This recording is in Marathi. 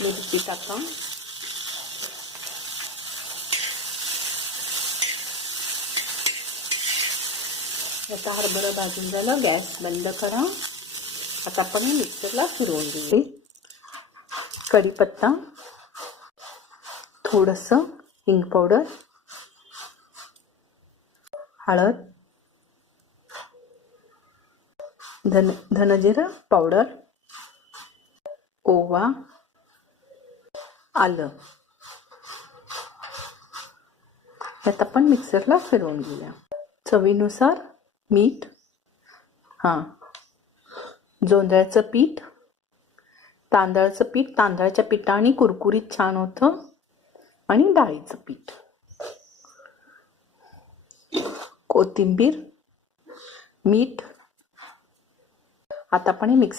मिरची टाका. आता हरभरा भाजून झालं, गॅस बंद करा. आता आपण मिक्सरला फिरवून घेऊ. कढीपत्ता, थोडंसं हिंग पावडर, हळद, धनजिरा पावडर, ओवा, आलं. यात आपण मिक्सरला फिरवून घेऊया. चवीनुसार मीठ. जोंधळ्याचं पीठ, तांदळाचं पीठ, तांदळाच्या पिठाने कुरकुरीत छान होतं, आणि डाळीचं पीठ, कोथिंबीर, मीठ. आता आपण हे मिक्सर